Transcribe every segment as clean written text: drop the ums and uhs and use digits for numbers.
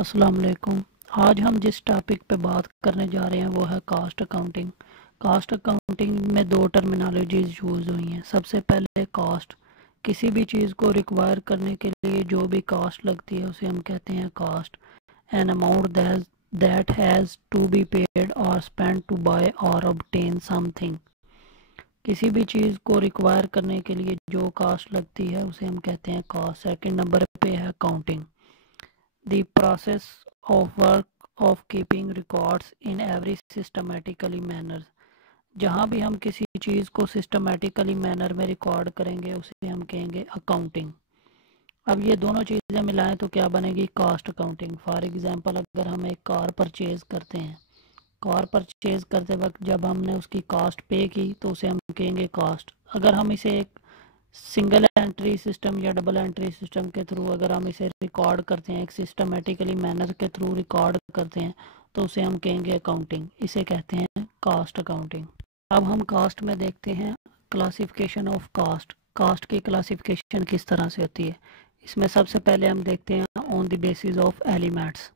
अस्सलाम वालेकुम। आज हम जिस टॉपिक पे बात करने जा रहे हैं वो है कास्ट अकाउंटिंग। कास्ट अकाउंटिंग में दो टर्मिनोलॉजीज यूज़ हुई हैं। सबसे पहले कास्ट, किसी भी चीज़ को रिक्वायर करने के लिए जो भी कास्ट लगती है उसे हम कहते हैं cost. An amount that has to be paid or spent to buy or obtain something. किसी भी चीज़ को रिक्वायर करने के लिए जो कास्ट लगती है उसे हम कहते हैं कास्ट। सेकंड नंबर पे है counting, the process of work of keeping records in every systematically manner। जहाँ भी हम किसी चीज़ को सिस्टमेटिकली मैनर में रिकॉर्ड करेंगे उसे हम कहेंगे अकाउंटिंग। अब ये दोनों चीज़ें मिलाएं तो क्या बनेगी? Cast accounting. फॉर एग्जांपल, अगर हम एक कार परचेज़ करते हैं, कार परचेज़ करते वक्त जब हमने उसकी कास्ट पे की तो उसे हम कहेंगे कास्ट। अगर हम इसे एक सिंगल एंट्री सिस्टम या डबल एंट्री सिस्टम के थ्रू अगर हम इसे रिकॉर्ड करते हैं, एक सिस्टमेटिकली मैनर के थ्रू रिकॉर्ड करते हैं, तो उसे हम कहेंगे अकाउंटिंग। इसे कहते हैं कास्ट अकाउंटिंग। अब हम कास्ट में देखते हैं क्लासिफिकेशन ऑफ कास्ट। कास्ट की क्लासिफिकेशन किस तरह से होती है? इसमें सबसे पहले हम देखते हैं on the basis of elements.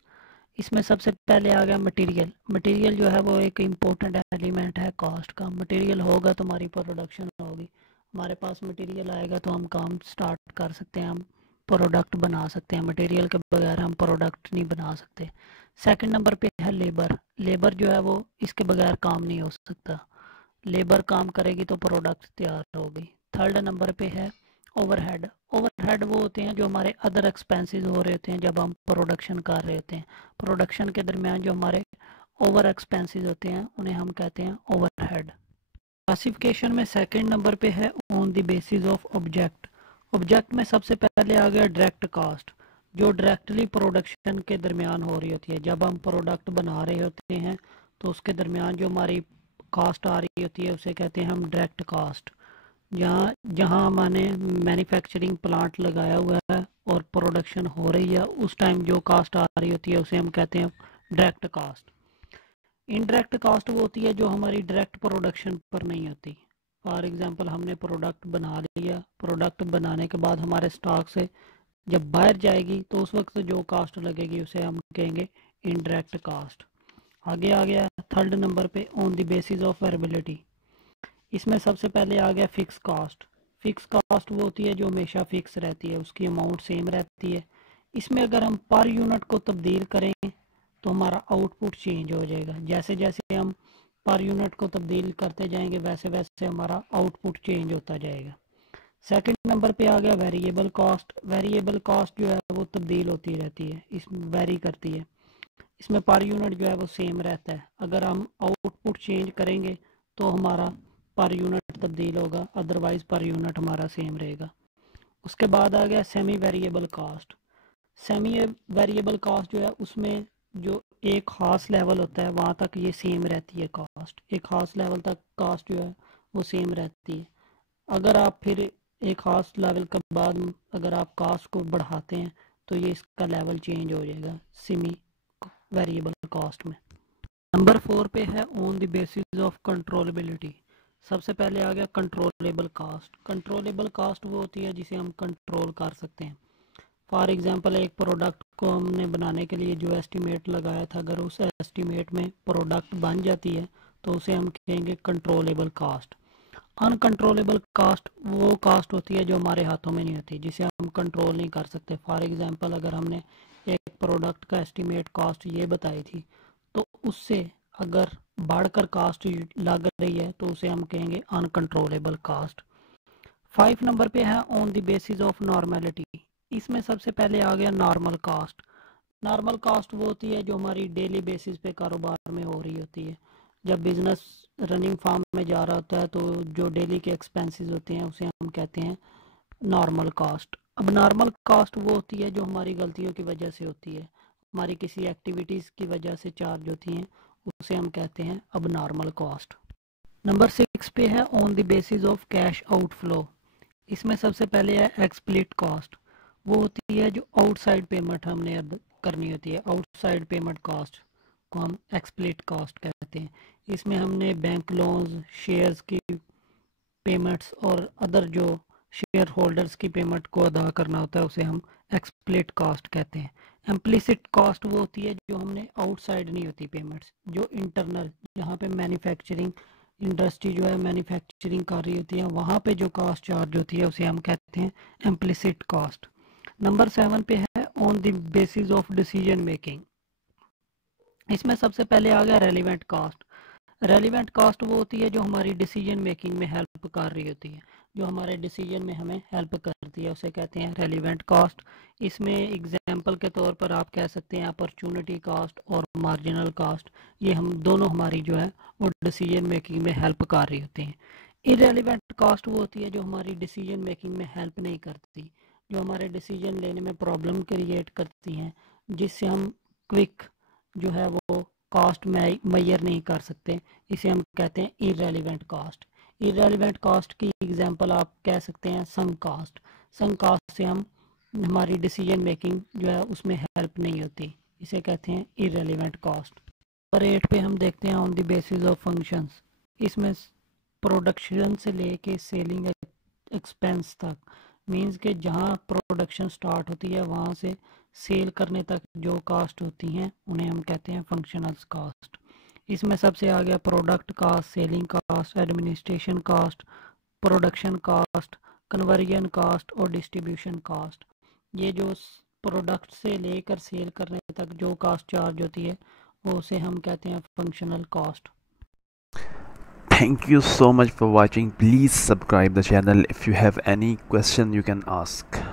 इसमें सबसे पहले आ गया मटेरियल। मटेरियल जो है वो एक इम्पोर्टेंट एलिमेंट है कास्ट का। मटेरियल होगा तो हमारी प्रोडक्शन होगी। हमारे पास मटेरियल आएगा तो हम काम स्टार्ट कर सकते हैं, हम प्रोडक्ट बना सकते हैं। मटेरियल के बगैर हम प्रोडक्ट नहीं बना सकते। सेकंड नंबर पे है लेबर। लेबर जो है वो इसके बगैर काम नहीं हो सकता। लेबर काम करेगी तो प्रोडक्ट तैयार होगी। थर्ड नंबर पे है ओवरहेड। ओवरहेड वो होते हैं जो हमारे अदर एक्सपेंसेस हो रहे होते हैं जब हम प्रोडक्शन कर रहे होते हैं। प्रोडक्शन के दरमियान जो हमारे ओवर एक्सपेंसेस होते हैं उन्हें हम कहते हैं ओवरहेड। क्लासिफिकेशन में सेकंड नंबर पे है on the basis of object. Object में सबसे पहले आ गया डायरेक्ट कास्ट, जो डायरेक्टली प्रोडक्शन के दरमियान हो रही होती है। जब हम प्रोडक्ट बना रहे होते हैं तो उसके दरमियान जो हमारी कास्ट आ रही होती है उसे कहते हैं हम डायरेक्ट कास्ट। जहाँ जहाँ हमने मैन्युफैक्चरिंग प्लांट लगाया हुआ है और प्रोडक्शन हो रही है उस टाइम जो कास्ट आ रही होती है उसे हम कहते हैं डायरेक्ट कास्ट। इनडायरेक्ट कास्ट वो होती है जो हमारी डायरेक्ट प्रोडक्शन पर नहीं होती। फॉर एग्जांपल, हमने प्रोडक्ट बना लिया, प्रोडक्ट बनाने के बाद हमारे स्टॉक से जब बाहर जाएगी तो उस वक्त जो कास्ट लगेगी उसे हम कहेंगे इनडायरेक्ट कास्ट। आगे आ गया थर्ड नंबर पे on the basis of variability. इसमें सबसे पहले आ गया फिक्स कास्ट। फिक्स कास्ट वो होती है जो हमेशा फिक्स रहती है, उसकी अमाउंट सेम रहती है। इसमें अगर हम पर यूनिट को तब्दील करें तो हमारा आउटपुट चेंज हो जाएगा। जैसे जैसे हम पर यूनिट को तब्दील करते जाएंगे वैसे वैसे हमारा आउटपुट चेंज होता जाएगा। सेकंड नंबर पे आ गया वेरिएबल कॉस्ट। वेरिएबल कॉस्ट जो है वो तब्दील होती रहती है, इसमें वेरी करती है। इसमें पर यूनिट जो है वो सेम रहता है। अगर हम आउटपुट चेंज करेंगे तो हमारा पर यूनिट तब्दील होगा, अदरवाइज पर यूनिट हमारा सेम रहेगा। उसके बाद आ गया semi variable cost. Semi variable cost जो है उसमें जो एक खास लेवल होता है वहाँ तक ये सेम रहती है कास्ट। एक खास लेवल तक कास्ट जो है वो सेम रहती है। अगर आप फिर एक खास लेवल के बाद अगर आप कास्ट को बढ़ाते हैं तो ये इसका लेवल चेंज हो जाएगा सेमी वेरिएबल कास्ट में। नंबर 4 पे है on the basis of controllability. सबसे पहले आ गया कंट्रोलेबल कास्ट। कंट्रोलेबल कास्ट वो होती है जिसे हम कंट्रोल कर सकते हैं। फॉर एग्जांपल, एक प्रोडक्ट को हमने बनाने के लिए जो एस्टीमेट लगाया था, अगर उस एस्टीमेट में प्रोडक्ट बन जाती है तो उसे हम कहेंगे कंट्रोलेबल कास्ट। अनकंट्रोलेबल कास्ट वो कास्ट होती है जो हमारे हाथों में नहीं होती, जिसे हम कंट्रोल नहीं कर सकते। फॉर एग्जांपल, अगर हमने एक प्रोडक्ट का एस्टीमेट कास्ट ये बताई थी तो उससे अगर बढ़कर कास्ट लग रही है तो उसे हम कहेंगे अनकंट्रोलेबल कास्ट। 5 नंबर पे है on the basis of normality. इसमें सबसे पहले आ गया नॉर्मल कास्ट। नॉर्मल कास्ट वो होती है जो हमारी डेली बेसिस पे कारोबार में हो रही होती है। जब बिजनेस रनिंग फार्म में जा रहा होता है तो जो डेली के एक्सपेंसेस होते हैं उसे हम कहते हैं नॉर्मल कास्ट। अब नॉर्मल कास्ट वो होती है जो हमारी गलतियों की वजह से होती है, हमारी किसी एक्टिविटीज़ की वजह से चार्ज होती हैं, उसे हम कहते हैं अब नॉर्मल कास्ट। नंबर 6 पे है on the basis of cash outflow. इसमें सबसे पहले है एक्सप्लिट कॉस्ट। वो होती है जो आउटसाइड पेमेंट हमने करनी होती है। आउटसाइड पेमेंट कॉस्ट को हम एक्सप्लिट कॉस्ट कहते हैं। इसमें हमने बैंक लोन्स, शेयर्स की पेमेंट्स और अदर जो शेयर होल्डर्स की पेमेंट को अदा करना होता है उसे हम एक्सप्लिट कॉस्ट कहते हैं। इम्प्लिसिट कॉस्ट वो होती है जो हमने आउटसाइड नहीं होती पेमेंट्स, जो इंटरनल, जहाँ पे मैन्युफैक्चरिंग इंडस्ट्री जो है मैन्युफैक्चरिंग कर रही होती है, वहाँ पे जो कॉस्ट चार्ज होती है उसे हम कहते हैं इम्प्लिसिट कॉस्ट। नंबर 7 पे है on the basis of decision making. इसमें सबसे पहले आ गया रेलिवेंट कॉस्ट। रेलिवेंट कॉस्ट वो होती है जो हमारी डिसीजन मेकिंग में हेल्प कर रही होती है, जो हमारे डिसीजन में हमें हेल्प करती है, उसे कहते हैं रेलिवेंट कॉस्ट। इसमें एग्जांपल के तौर पर आप कह सकते हैं अपॉर्चुनिटी कॉस्ट और मार्जिनल कॉस्ट, ये हम दोनों हमारी जो है वो डिसीजन मेकिंग में हेल्प कर रही होती हैं। इरेलीवेंट कॉस्ट वो होती है जो हमारी डिसीजन मेकिंग में हेल्प नहीं करती, जो हमारे डिसीजन लेने में प्रॉब्लम क्रिएट करती हैं, जिससे हम क्विक जो है वो कॉस्ट मैयर नहीं कर सकते, इसे हम कहते हैं इरेलीवेंट कॉस्ट। इरेलीवेंट कॉस्ट की एग्जांपल आप कह सकते हैं संक कॉस्ट। संक कॉस्ट से हम हमारी डिसीजन मेकिंग जो है उसमें हेल्प नहीं होती, इसे कहते हैं इरेलीवेंट कॉस्ट। नंबर 8 पे हम देखते हैं on the basis of functions. इसमें प्रोडक्शन से लेके सेलिंग एक्सपेंस तक, मींस के जहाँ प्रोडक्शन स्टार्ट होती है वहाँ से सेल करने तक जो कास्ट होती हैं उन्हें हम कहते हैं फंक्शनल कास्ट। इसमें सबसे आ गया product cost, selling cost, administration cost, production cost, conversion cost और डिस्ट्रीब्यूशन कास्ट। ये जो प्रोडक्ट से लेकर सेल करने तक जो कास्ट चार्ज होती है वो उसे हम कहते हैं functional cost. Thank you so much for watching. Please subscribe the channel. If you have any question you can ask.